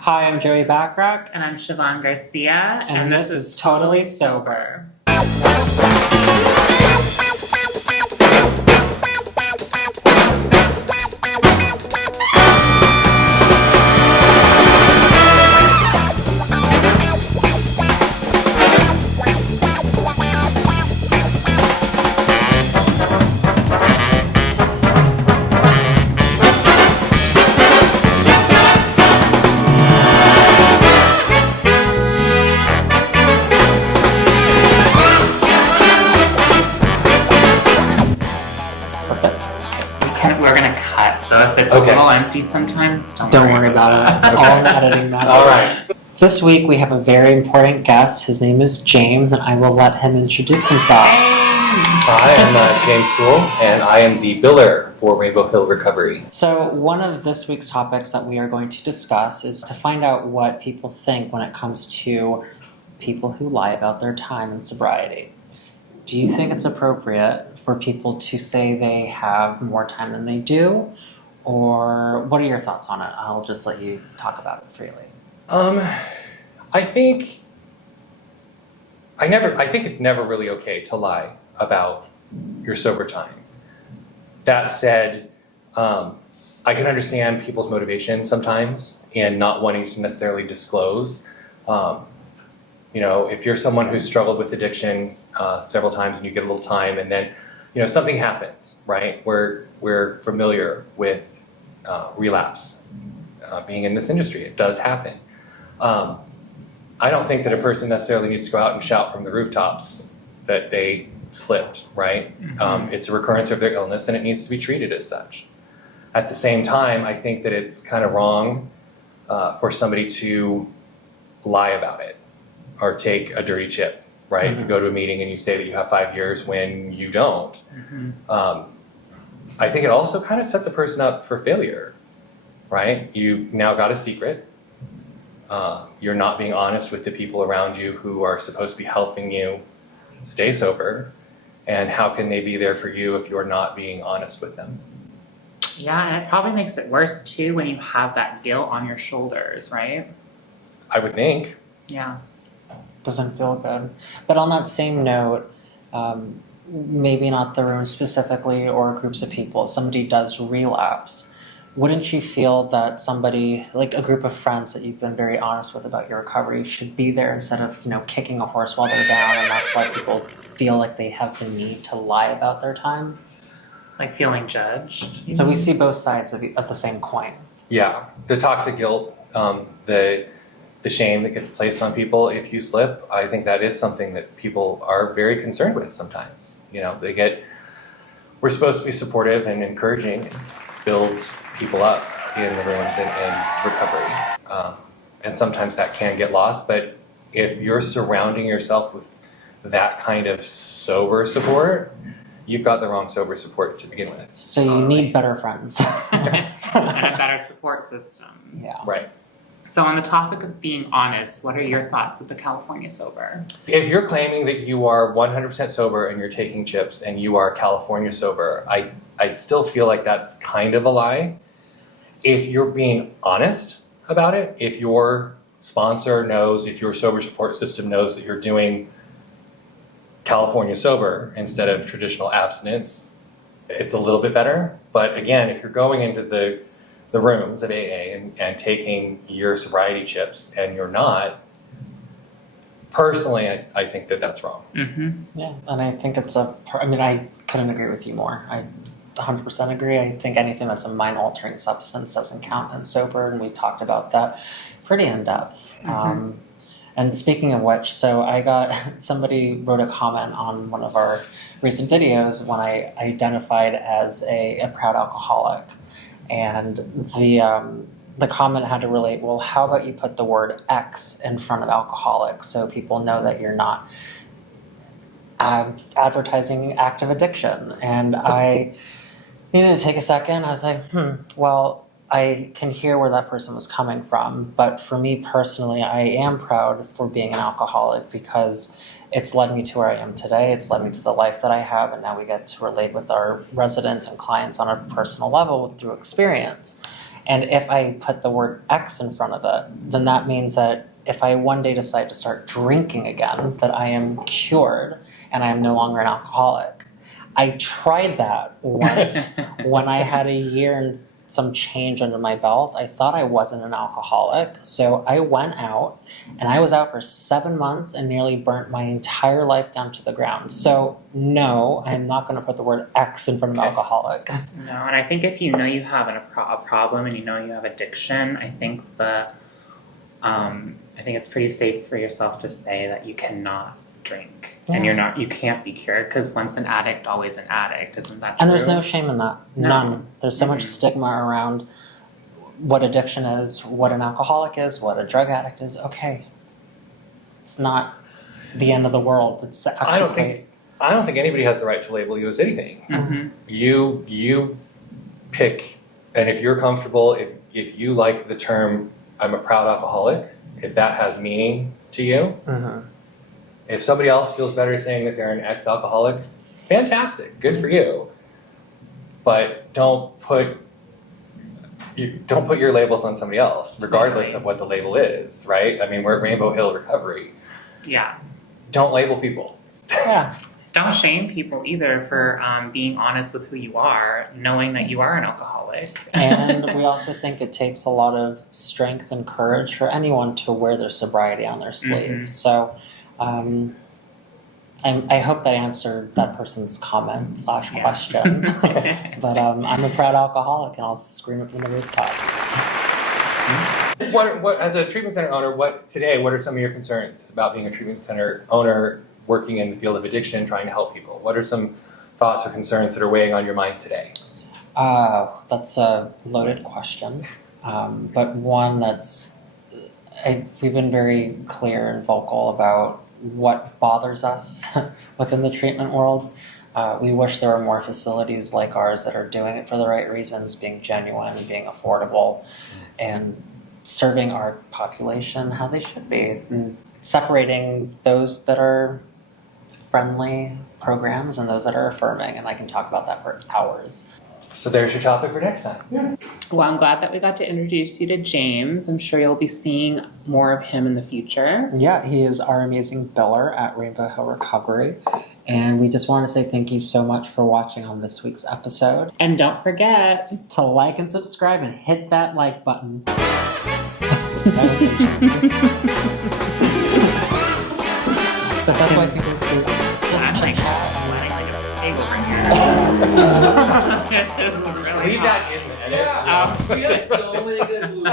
Hi, I'm Joey Backrack. And I'm Siobhan Garcia. And this is Totally Sober. We're gonna cut, so if it's a little empty sometimes, don't worry about it. It's all in editing magic. All right. This week we have a very important guest. His name is James, and I will let him introduce himself. Hi, I'm James Sewell, and I am the biller for Rainbow Hill Recovery. So one of this week's topics that we are going to discuss is to find out what people think when it comes to people who lie about their time and sobriety. Do you think it's appropriate for people to say they have more time than they do? Or what are your thoughts on it? I'll just let you talk about it freely. I think it's never really okay to lie about your sober time. That said, I can understand people's motivation sometimes and not wanting to necessarily disclose. If you're someone who's struggled with addiction several times and you get a little time and then, something happens, right? We're familiar with relapse. Being in this industry, it does happen. I don't think that a person necessarily needs to go out and shout from the rooftops that they slipped, right? Mm-hmm. It's a recurrence of their illness and it needs to be treated as such. At the same time, I think that it's kind of wrong for somebody to lie about it or take a dirty chip, right? Mm-hmm. If you go to a meeting and you say that you have 5 years when you don't, Mm-hmm. I think it also kind of sets a person up for failure, right? You've now got a secret. You're not being honest with the people around you who are supposed to be helping you stay sober. And how can they be there for you if you're not being honest with them? Yeah, and it probably makes it worse too when you have that guilt on your shoulders, right? I would think. Yeah. Doesn't feel good. But on that same note, maybe not the room specifically or groups of people, if somebody does relapse, wouldn't you feel that somebody, like a group of friends that you've been very honest with about your recovery, should be there instead of, kicking a horse while they're down, and that's why people feel like they have the need to lie about their time? Like feeling judged. So we see both sides of the same coin. Yeah, the toxic guilt, the shame that gets placed on people if you slip, I think that is something that people are very concerned with sometimes. We're supposed to be supportive and encouraging and build people up in the rooms and recovery. And sometimes that can get lost, but if you're surrounding yourself with that kind of sober support, you've got the wrong sober support to begin with. So you need better friends. And a better support system. Yeah. Right. So on the topic of being honest, what are your thoughts with the California sober? If you're claiming that you are 100% sober and you're taking chips and you are California sober, I still feel like that's kind of a lie. If you're being honest about it, if your sponsor knows, if your sober support system knows that you're doing California sober instead of traditional abstinence, it's a little bit better. But again, if you're going into the rooms at AA and taking your sobriety chips and you're not, personally, I think that that's wrong. Mm-hmm. Yeah, and I think I couldn't agree with you more. I 100% agree. I think anything that's a mind-altering substance doesn't count as sober, and we talked about that pretty in depth. Mm-hmm. And speaking of which, so somebody wrote a comment on one of our recent videos when I identified as a proud alcoholic. And the comment had to relate, well, how about you put the word X in front of alcoholic so people know that you're not advertising active addiction? And I needed to take a second. I was like, well, I can hear where that person was coming from. But for me personally, I am proud for being an alcoholic because it's led me to where I am today. It's led me to the life that I have. And now we get to relate with our residents and clients on a personal level through experience. And if I put the word X in front of it, then that means that if I one day decide to start drinking again, that I am cured and I am no longer an alcoholic. I tried that once when I had a year and some change under my belt. I thought I wasn't an alcoholic, so I went out, and I was out for 7 months and nearly burnt my entire life down to the ground. So no, I'm not going to put the word X in front of alcoholic. No, and I think if you know you have a problem and you know you have addiction, I think I think it's pretty safe for yourself to say that you cannot drink. And you can't be cured, because once an addict, always an addict. Isn't that true? And there's no shame in that. No. None. There's so much stigma around what addiction is, what an alcoholic is, what a drug addict is. Okay. It's not the end of the world. It's actually I don't think anybody has the right to label you as anything. Mm-hmm. You pick, and if you're comfortable, if you like the term I'm a proud alcoholic, if that has meaning to you, if somebody else feels better saying that they're an ex-alcoholic, fantastic, good for you. But don't put your labels on somebody else, regardless of what the label is, right? I mean, we're at Rainbow Hill Recovery. Yeah. Don't label people. Yeah. Don't shame people either for being honest with who you are, knowing that you are an alcoholic. And we also think it takes a lot of strength and courage for anyone to wear their sobriety on their sleeve. So I hope that answered that person's comment / question. But I'm a proud alcoholic, and I'll scream it from the rooftops. What as a treatment center owner, what are some of your concerns about being a treatment center owner, working in the field of addiction, trying to help people? What are some thoughts or concerns that are weighing on your mind today? That's a loaded question, but one we've been very clear and vocal about what bothers us within the treatment world. We wish there were more facilities like ours that are doing it for the right reasons, being genuine, being affordable, and serving our population how they should be, and separating those that are friendly programs and those that are affirming, and I can talk about that for hours. So there's your topic for next time. Yeah. Well, I'm glad that we got to introduce you to James. I'm sure you'll be seeing more of him in the future. Yeah, he is our amazing biller at Rainbow Hill Recovery. And we just want to say thank you so much for watching on this week's episode. And don't forget to like and subscribe and hit that like button. That was so cheesy. But that's why people do just like chat. It's really Leave hot. that in the edit. Yeah, she has so many good moves.